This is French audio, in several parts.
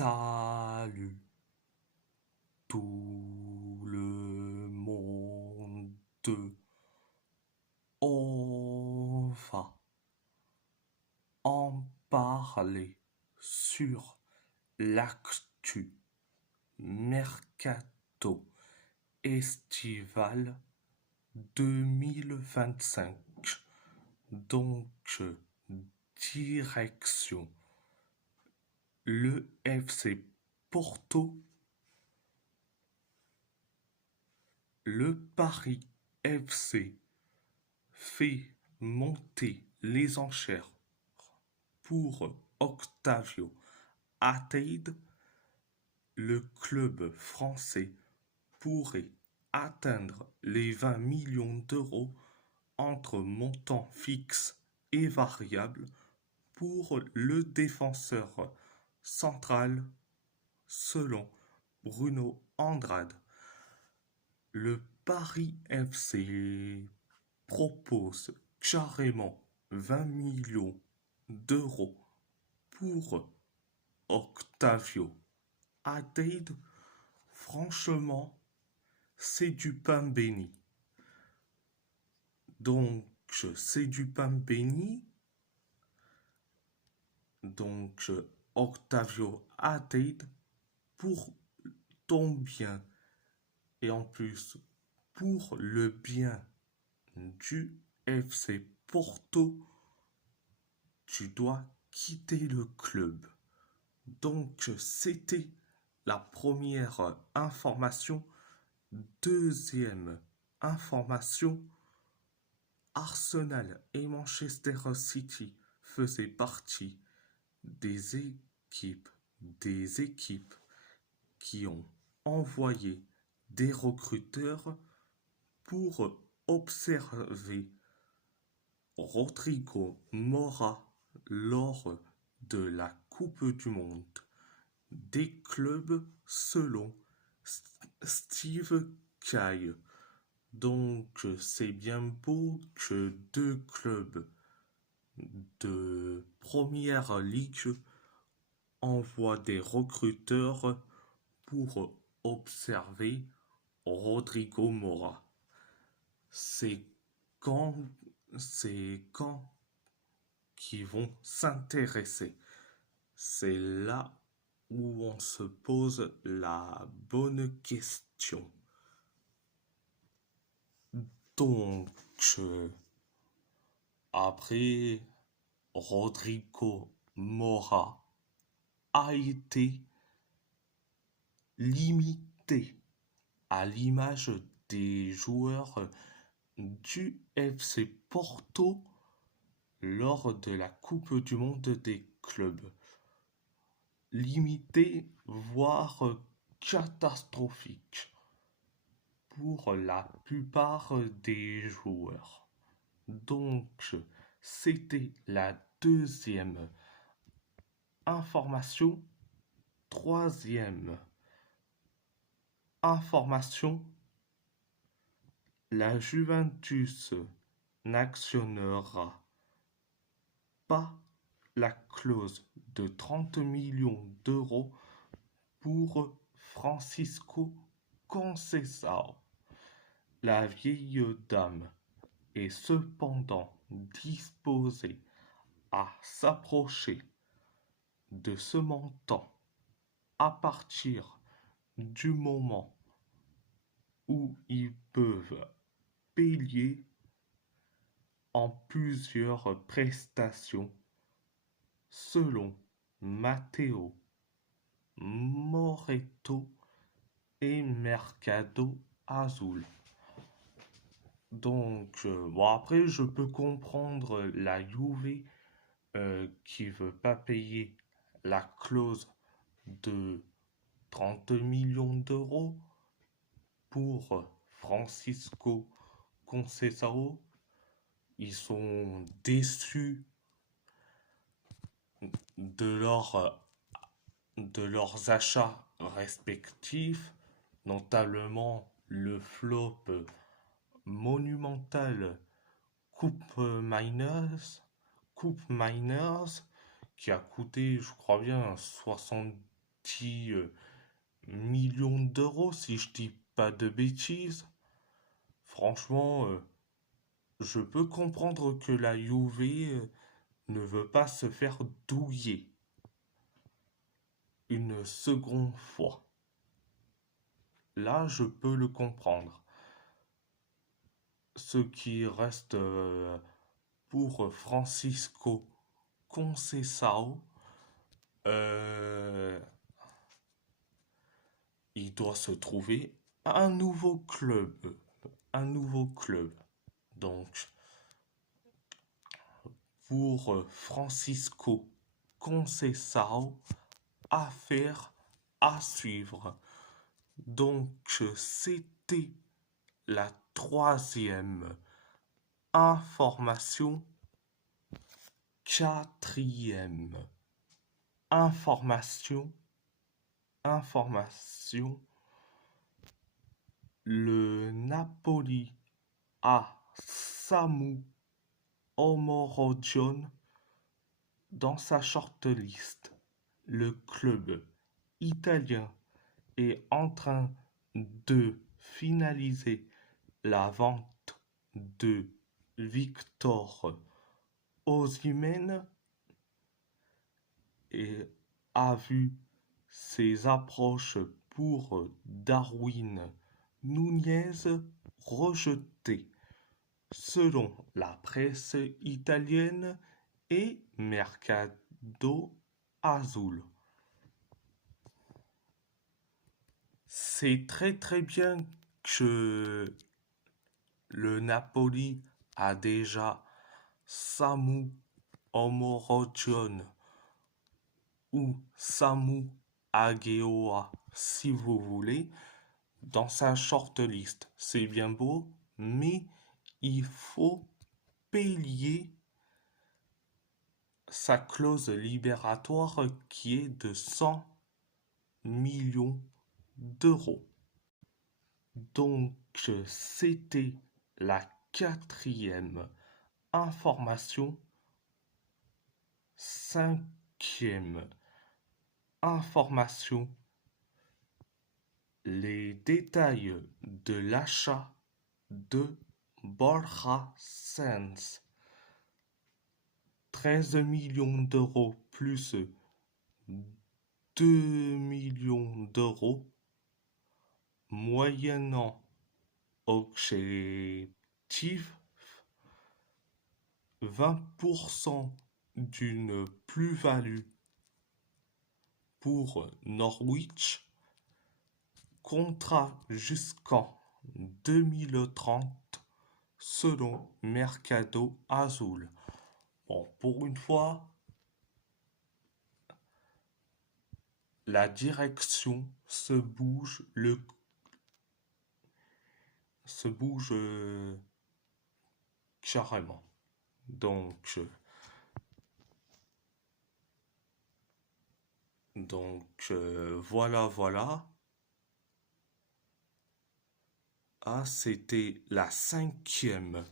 Salut tout le monde, on va en parler sur l'actu mercato estival 2025. Donc, direction le FC Porto, le Paris FC fait monter les enchères pour Octavio Ateid. Le club français pourrait atteindre les 20 millions d'euros entre montants fixes et variables pour le défenseur central, selon Bruno Andrade. Le Paris FC propose carrément 20 millions d'euros pour Octavio Ateid. Franchement, c'est du pain béni. Donc, c'est du pain béni. Donc, Octavio Ateid, pour ton bien et en plus pour le bien du FC Porto, tu dois quitter le club. Donc, c'était la première information. Deuxième information, Arsenal et Manchester City faisaient partie des équipes qui ont envoyé des recruteurs pour observer Rodrigo Mora lors de la Coupe du Monde des clubs, selon Steve Kay. Donc c'est bien beau que deux clubs de première ligue envoient des recruteurs pour observer Rodrigo Mora. C'est quand, c'est quand qu'ils vont s'intéresser. C'est là où on se pose la bonne question. Donc, après, Rodrigo Mora a été limité à l'image des joueurs du FC Porto lors de la Coupe du Monde des clubs. Limité, voire catastrophique pour la plupart des joueurs. Donc, c'était la deuxième information. Troisième information, la Juventus n'actionnera pas la clause de 30 millions d'euros pour Francisco Conceição. La vieille dame est cependant disposée à s'approcher de ce montant à partir du moment où ils peuvent payer en plusieurs prestations, selon Matteo Moretto et Mercado Azul. Donc, bon, après, je peux comprendre la Juve qui veut pas payer la clause de 30 millions d'euros pour Francisco Conceição. Ils sont déçus de leurs achats respectifs, notamment le flop monumental Coupe Miners, qui a coûté, je crois bien, 70 10 millions d'euros, si je dis pas de bêtises. Franchement, je peux comprendre que la Juve ne veut pas se faire douiller une seconde fois. Là, je peux le comprendre. Ce qui reste pour Francisco Conceição, euh, il doit se trouver un nouveau club. Un nouveau club. Donc, pour Francisco Conceição, affaire à suivre. Donc, c'était la troisième information. Quatrième information. Le Napoli a Samu Omorodion dans sa shortlist. Le club italien est en train de finaliser la vente de Victor Osimhen et a vu ses approches pour Darwin Nunez rejetées, selon la presse italienne et Mercato Azul. C'est très très bien que le Napoli a déjà Samu Omorodion ou Samu Ageoa, si vous voulez, dans sa shortlist. C'est bien beau, mais il faut payer sa clause libératoire qui est de 100 millions d'euros. Donc, c'était la quatrième information. Cinquième information. Les détails de l'achat de Borja Sens. 13 millions d'euros plus 2 millions d'euros, moyennant objectif 20% d'une plus-value pour Norwich, contrat jusqu'en 2030 selon Mercato Azul. Bon, pour une fois, la direction se bouge, carrément. Donc, voilà. Ah, c'était la cinquième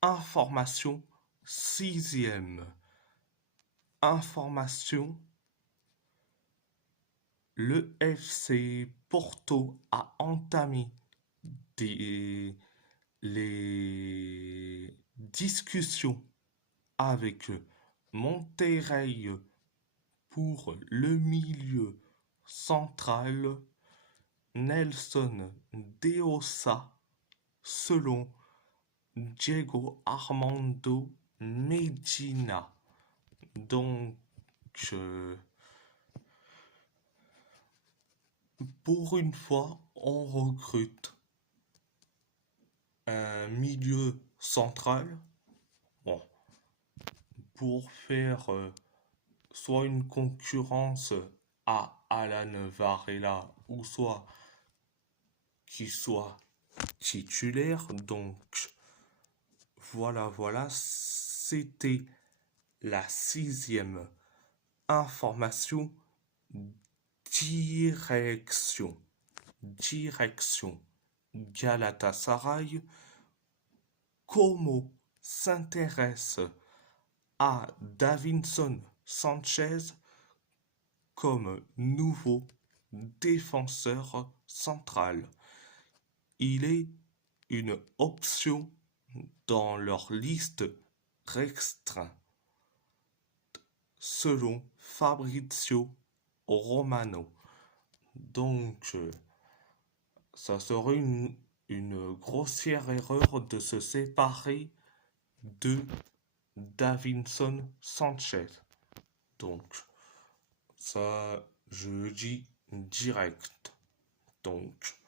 information. Sixième information. Le FC Porto a entamé les discussions avec Monterrey pour le milieu central Nelson Deossa, selon Diego Armando Medina. Donc, pour une fois, on recrute un milieu central, bon, pour faire soit une concurrence à Alan Varela ou soit qui soit titulaire. Donc voilà, c'était la sixième information. Direction Galatasaray. Como s'intéresse à Davinson Sanchez, comme nouveau défenseur central. Il est une option dans leur liste restreinte, selon Fabrizio Romano. Donc, ça serait une grossière erreur de se séparer de Davinson Sanchez. Donc, ça, je dis direct. Donc,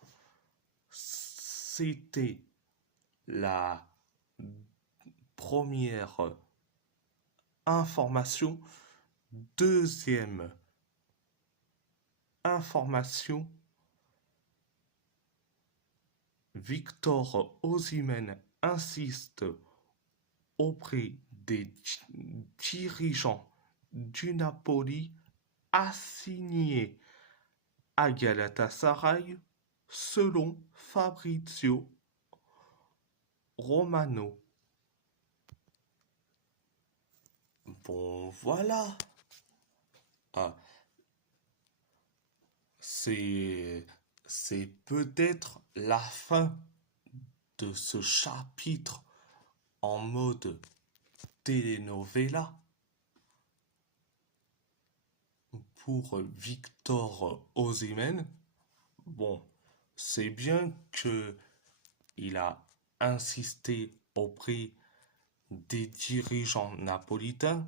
c'était la première information. Deuxième information, Victor Osimhen insiste auprès des dirigeants du Napoli à signer à Galatasaray selon Fabrizio Romano. Bon, voilà. Ah, c'est peut-être la fin de ce chapitre en mode telenovela pour Victor Osimhen. Bon, c'est bien que il a insisté auprès des dirigeants napolitains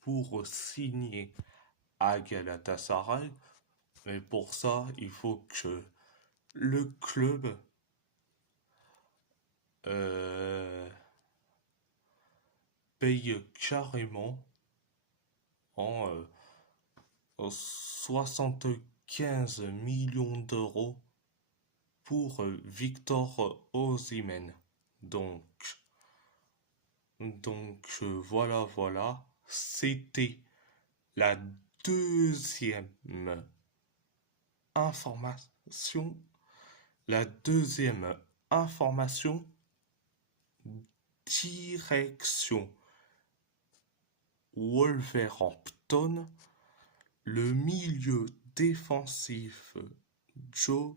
pour signer à Galatasaray, mais pour ça, il faut que le club euh, paye carrément en 75 millions d'euros pour Victor Osimhen. Donc, voilà, voilà. C'était la deuxième information. La deuxième information, direction Wolverhampton, le milieu défensif Joe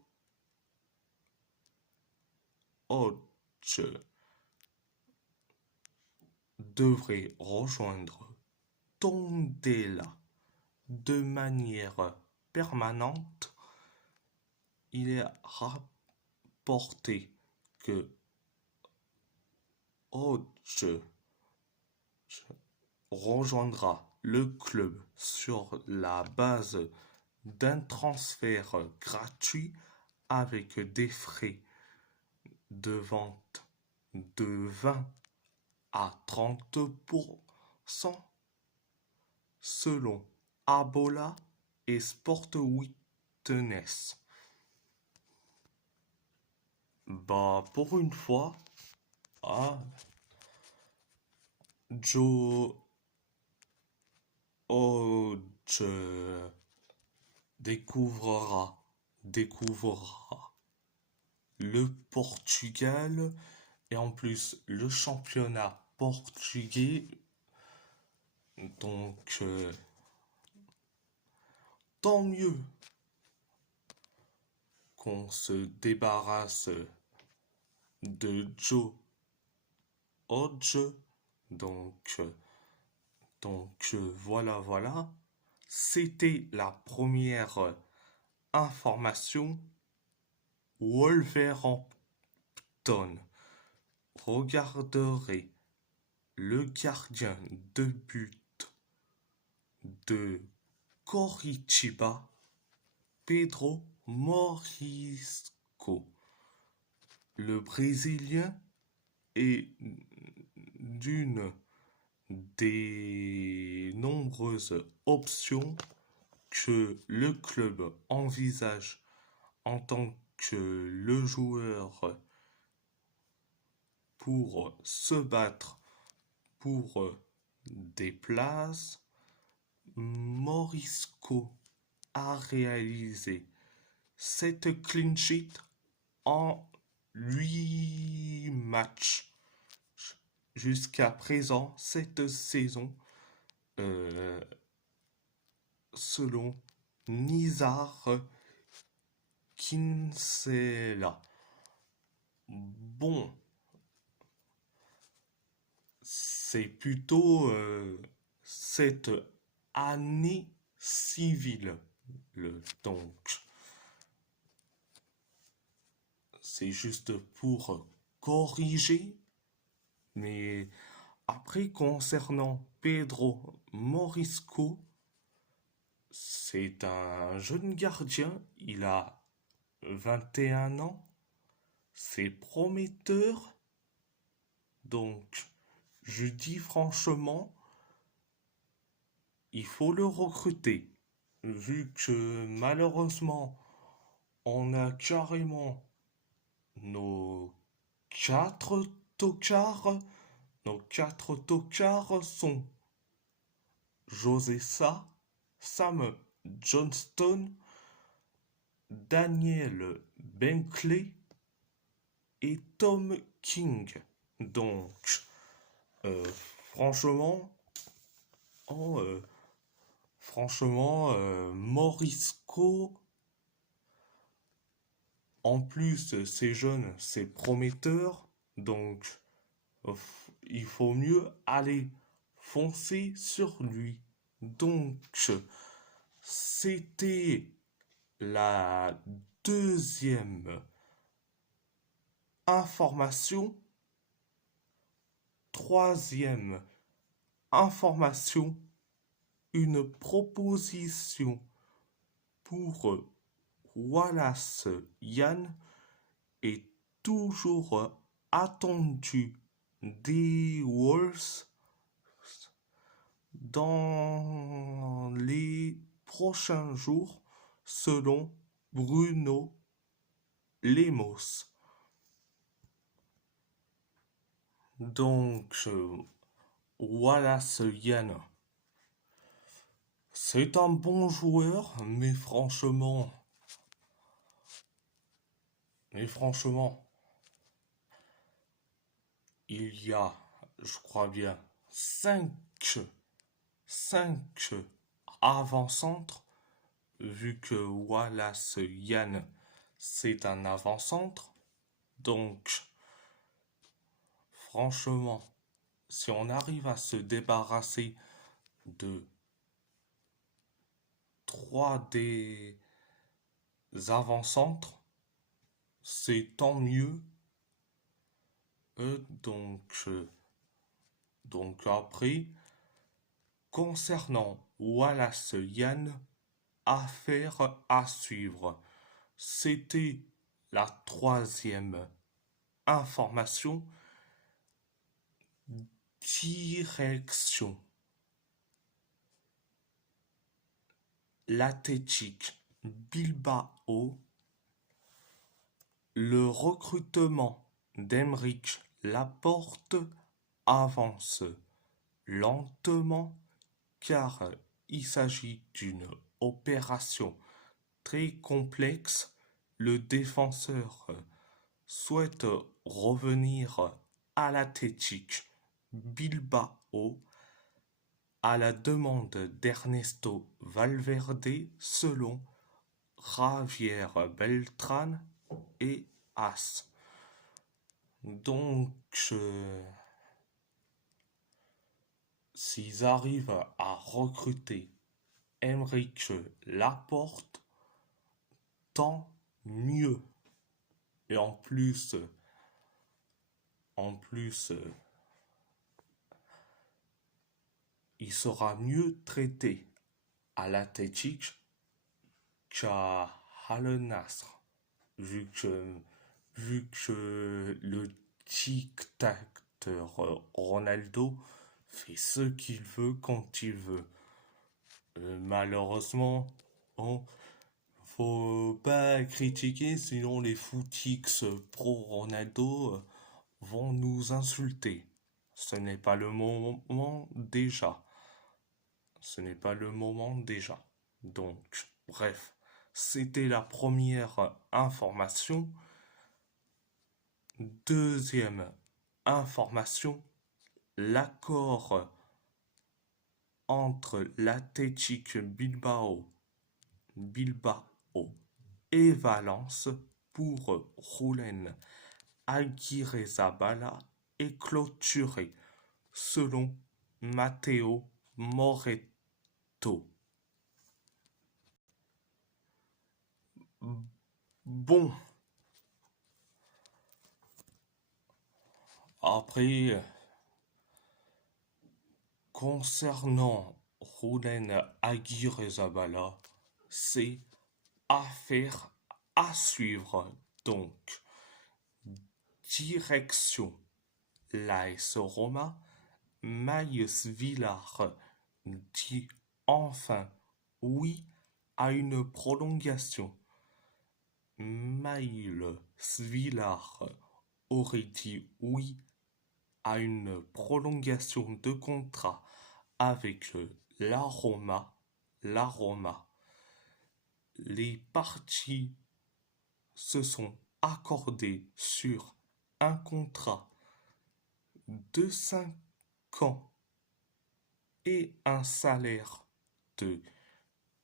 Hodge devrait rejoindre Tondela de manière permanente. Il est rapporté que Hodge rejoindra le club sur la base d'un transfert gratuit avec des frais de vente de 20 à 30% selon Abola et Sport Witness. Bah, pour une fois, ah, Joe Hodge découvrira le Portugal et en plus le championnat portugais. Donc, tant mieux qu'on se débarrasse de Joe Hodge. Donc, voilà, voilà. C'était la première information. Wolverhampton regarderait le gardien de but de Coritiba, Pedro Morisco. Le Brésilien est d'une des nombreuses options que le club envisage en tant que le joueur pour se battre pour des places. Morisco a réalisé 7 clean sheets en 8 matchs jusqu'à présent cette saison. Euh, selon Nizar Kinsella. Bon, c'est plutôt cette année civile. Donc, c'est juste pour corriger. Mais après, concernant Pedro Morisco, c'est un jeune gardien. Il a 21 ans. C'est prometteur. Donc, je dis franchement, il faut le recruter. Vu que malheureusement, on a carrément nos quatre tocards. Nos quatre tocards sont José Sa, Sam Johnston, Daniel Benkley et Tom King. Donc, euh, franchement, oh, Morisco, en plus, c'est jeune, c'est prometteur. Donc, il faut mieux aller foncer sur lui. Donc, c'était la deuxième information. Troisième information, une proposition pour Wallace Yann est toujours attendue des Wolves dans les prochains jours selon Bruno Lemos. Donc, Wallace Yann, c'est un bon joueur, mais franchement, il y a, je crois bien, 5 5 avant-centres, vu que Wallace Yann, c'est un avant-centre. Donc, franchement, si on arrive à se débarrasser de 3 des avant-centres, c'est tant mieux. Donc après, concernant Wallace Yann, affaire à suivre. C'était la troisième information. Direction l'Athletic Bilbao. Le recrutement d'Emeric Laporte avance lentement car il s'agit d'une opération très complexe. Le défenseur souhaite revenir à l'Athletic Bilbao à la demande d'Ernesto Valverde selon Javier Beltran et As. Donc, s'ils arrivent à recruter Emeric Laporte, tant mieux. Et en plus, il sera mieux traité à l'Athletic qu'à Al Nasr, vu que le dictateur Ronaldo fait ce qu'il veut quand il veut. Malheureusement, on faut pas critiquer, sinon les footix pro Ronaldo vont nous insulter. Ce n'est pas le moment déjà. Ce n'est pas le moment déjà. Donc, bref, c'était la première information. Deuxième information, l'accord entre l'Athletic Bilbao et Valence pour Julen Aguirrezabala est clôturé selon Matteo Moretto. Bon, après, concernant Julen Aguirrezabala, c'est affaire à suivre. Donc, direction l'AS Roma, Maïs Villar dit enfin oui à une prolongation. Maïs Villar aurait dit oui à une prolongation de contrat avec la Roma. La Roma. Les parties se sont accordées sur un contrat de 5 ans et un salaire de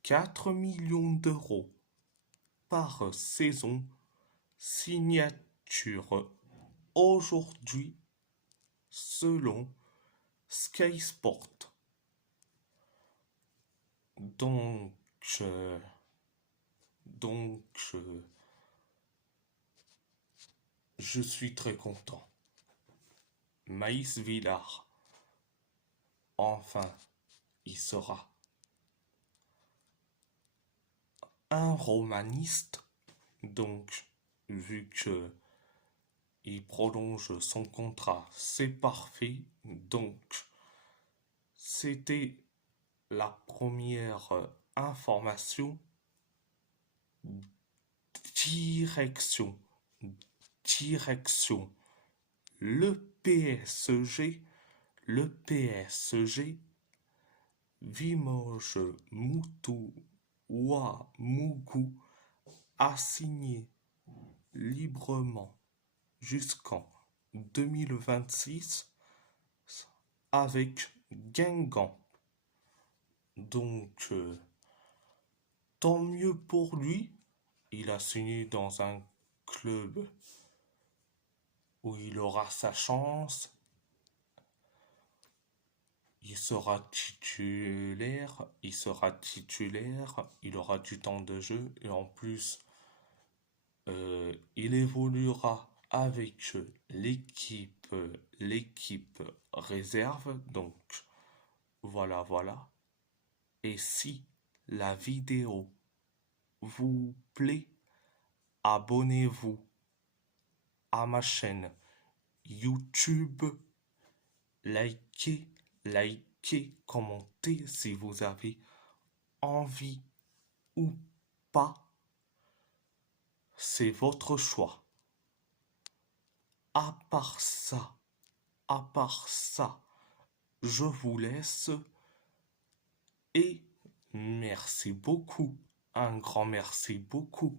4 millions d'euros par saison, signature aujourd'hui selon Sky Sport. Donc, donc je suis très content. Maïs Villar, enfin, il sera un romaniste. Donc, vu que il prolonge son contrat, c'est parfait. Donc, c'était la première information. Direction, direction, le PSG, le PSG, Vimoge Mutu a signé librement jusqu'en 2026 avec Guingamp. Donc, tant mieux pour lui. Il a signé dans un club où il aura sa chance. Il sera titulaire, il aura du temps de jeu et en plus, il évoluera avec l'équipe réserve. Donc, voilà. Et si la vidéo vous plaît, abonnez-vous à ma chaîne YouTube, likez, commentez si vous avez envie ou pas. C'est votre choix. À part ça, je vous laisse et merci beaucoup, un grand merci beaucoup